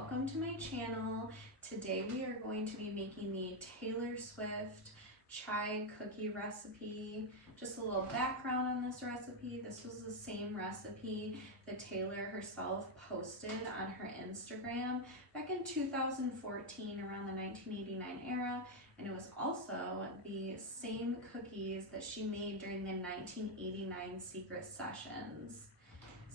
welcome to my channel. Today we are going to be making the Taylor Swift chai cookie recipe. Just a little background on this recipe. This was the same recipe that Taylor herself posted on her Instagram back in 2014, around the 1989 era, and it was also the same cookies that she made during the 1989 secret sessions.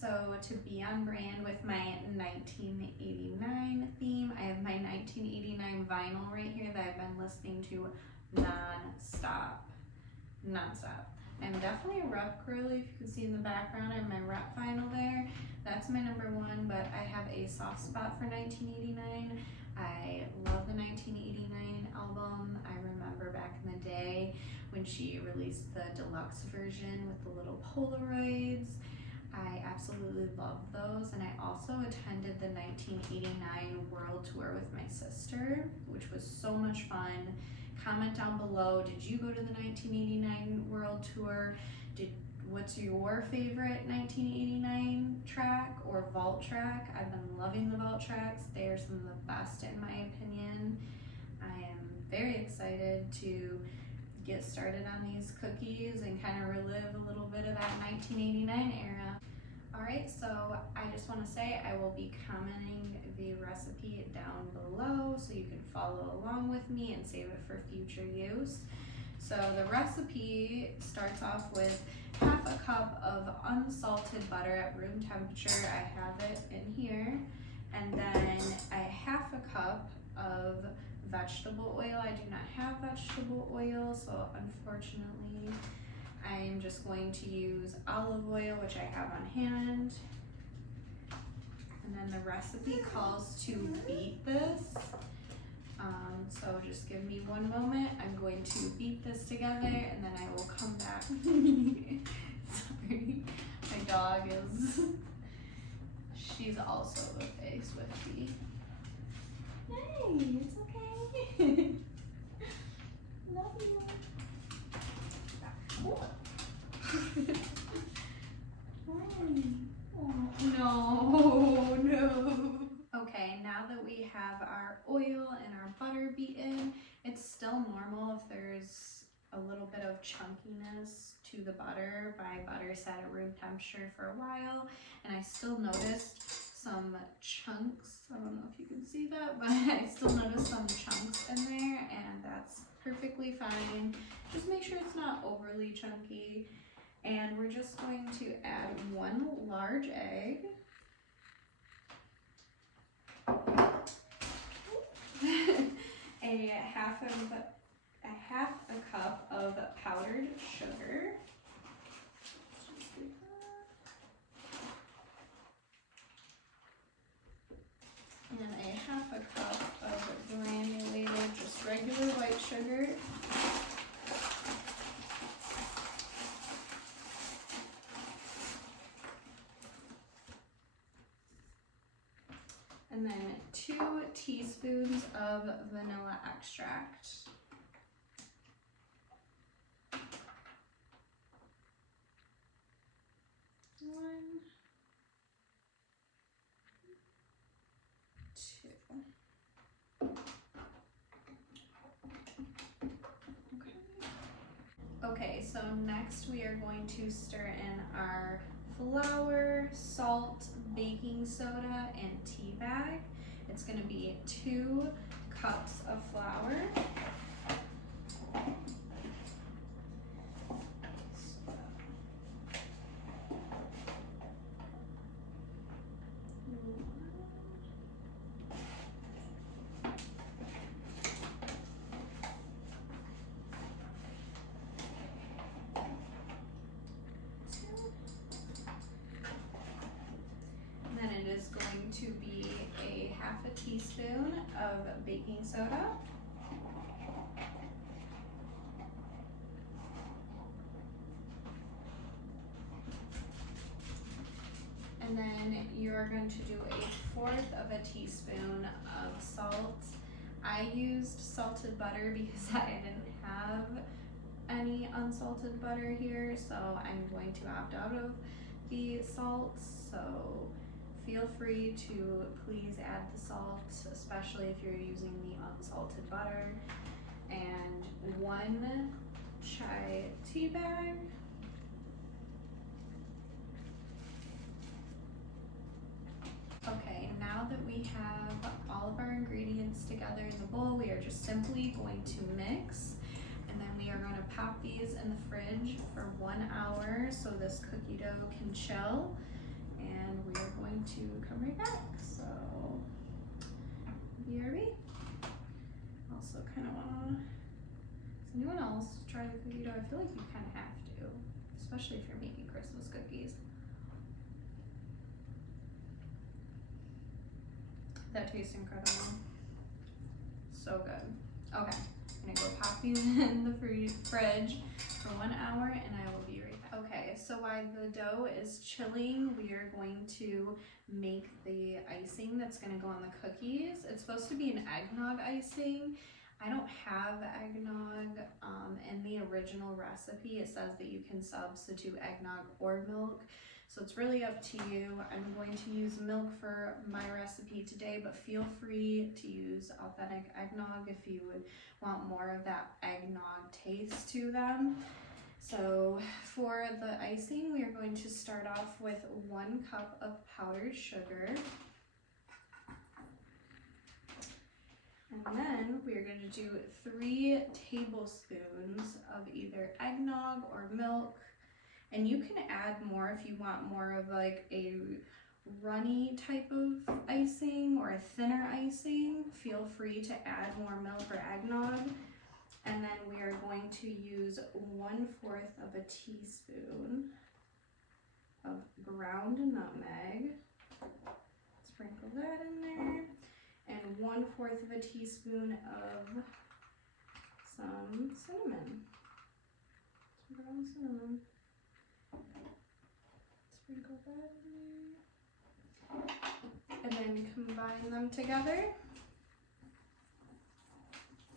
So to be on brand with my 1989 theme, I have my 1989 vinyl right here that I've been listening to non-stop. I'm definitely a rep girly. If you can see in the background, I have my rep vinyl there. That's my number one, but I have a soft spot for 1989. I love the 1989 album. I remember back in the day when she released the deluxe version with the little Polaroids. I absolutely love those, and I also attended the 1989 World Tour with my sister, which was so much fun. Comment down below, did you go to the 1989 World Tour? What's your favorite 1989 track or vault track? I've been loving the vault tracks. They are some of the best in my opinion. I am very excited to get started on these cookies and kind of relive a little bit of that 1989 era. Alright, so I just want to say I will be commenting the recipe down below so you can follow along with me and save it for future use. So the recipe starts off with half a cup of unsalted butter at room temperature. I have it in here. And then a half a cup of vegetable oil. I do not have vegetable oil, so unfortunately I'm just going to use olive oil, which I have on hand. And then the recipe calls to beat this. So just give me one moment. I'm going to beat this together and then I will come back. Sorry, my dog she's also the face with me. Hey, it's okay. Love you. No. Okay, now that we have our oil and our butter beaten, it's still normal if there's a little bit of chunkiness to the butter. My butter sat at room temperature for a while, and I still noticed some chunks. I don't know if you can see that, but I still noticed some chunks in there, and that's perfectly fine. Just make sure it's not overly chunky. And we're just going to add one large egg. a half a cup of powdered sugar. And a half a cup of granulated, just regular white sugar. And then 2 teaspoons of vanilla extract. One, 2. Okay, so next we are going to stir in our flour, salt, baking soda, and tea bag. It's going to be 2 cups of flour. Is going to be a half a teaspoon of baking soda. And then you're going to do a 1/4 of a teaspoon of salt. I used salted butter because I didn't have any unsalted butter here, so I'm going to opt out of the salt. So feel free to please add the salt, especially if you're using the unsalted butter. And 1 chai tea bag. Okay, now that we have all of our ingredients together in the bowl, we are just simply going to mix, and then we are going to pop these in the fridge for 1 hour so this cookie dough can chill, and we are going to come right back. So, BRB. Also kind of want to, does anyone else try the cookie dough? I feel like you kind of have to, especially if you're making Christmas cookies. That tastes incredible. So good. Okay, I'm gonna go pop these in the fridge for 1 hour and I will be right back. Okay, so while the dough is chilling, we are going to make the icing that's gonna go on the cookies. It's supposed to be an eggnog icing. I don't have eggnog. In the original recipe, it says that you can substitute eggnog or milk. So it's really up to you. I'm going to use milk for my recipe today, but feel free to use authentic eggnog if you would want more of that eggnog taste to them. So for the icing, we are going to start off with 1 cup of powdered sugar. And then we are going to do 3 tablespoons of either eggnog or milk. And you can add more if you want more of like a runny type of icing or a thinner icing. Feel free to add more milk or eggnog. And then we are going to use 1/4 of a teaspoon of ground nutmeg. Sprinkle that in there. And 1/4 of a teaspoon of some cinnamon. Some ground cinnamon. Sprinkle that in there. And then combine them together.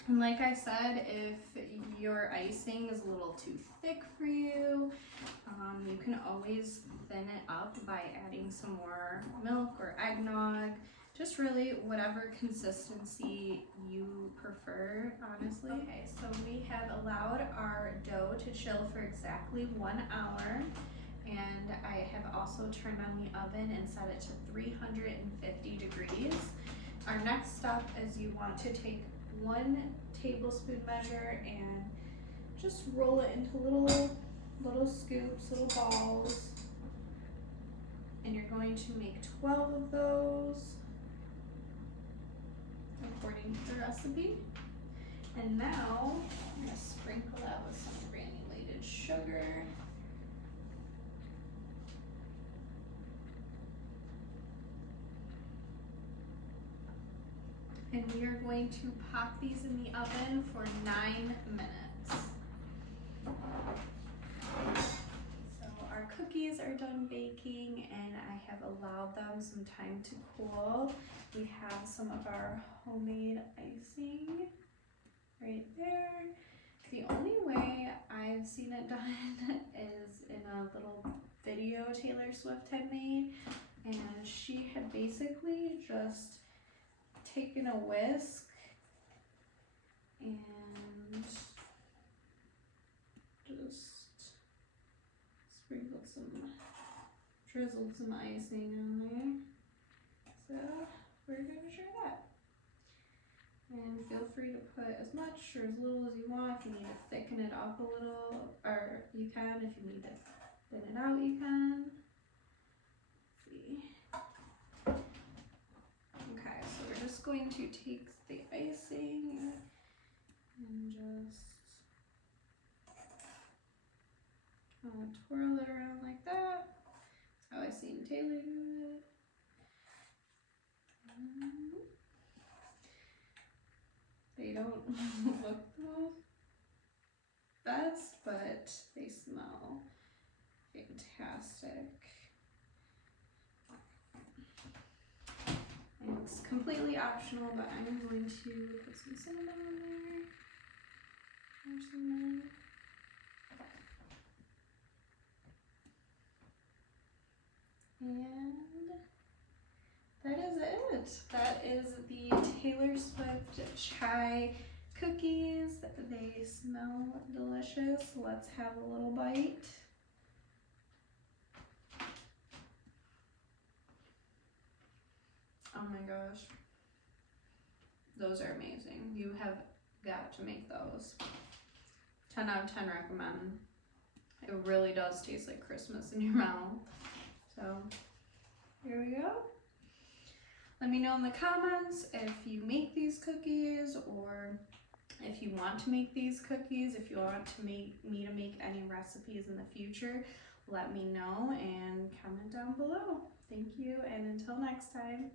And like I said, if your icing is a little too thick for you, you can always thin it up by adding some more milk or eggnog. Just really whatever consistency you prefer, honestly. Okay, so we have allowed our dough to chill for exactly 1 hour. And I have also turned on the oven and set it to 350 degrees. Our next step is you want to take 1 tablespoon measure and just roll it into little scoops, little balls. And you're going to make 12 of those according to the recipe. And now I'm going to sprinkle that with some granulated sugar. And we are going to pop these in the oven for 9 minutes. So our cookies are done baking and I have allowed them some time to cool. We have some of our homemade icing right there. The only way I've seen it done is in a little video Taylor Swift had made, and she had basically just taken a whisk and just drizzled some icing on there. So we're going to try that. And feel free to put as much or as little as you want. If you need to thicken it up a little, or you can. If you need to thin it out, you can. Let's see. Okay, so we're just going to take the icing and just twirl it around like that. That's how I've seen Taylor do it. They don't look the most best, but they smell fantastic. And it's completely optional, but I'm going to put some cinnamon on there. More cinnamon. And that is it. That is the Taylor Swift chai cookies. They smell delicious. Let's have a little bite. Oh my gosh. Those are amazing. You have got to make those. 10 out of 10 recommend. It really does taste like Christmas in your mouth. So here we go. Let me know in the comments if you make these cookies, or if you want to make these cookies. If you want to me to make any recipes in the future, let me know and comment down below. Thank you, and until next time.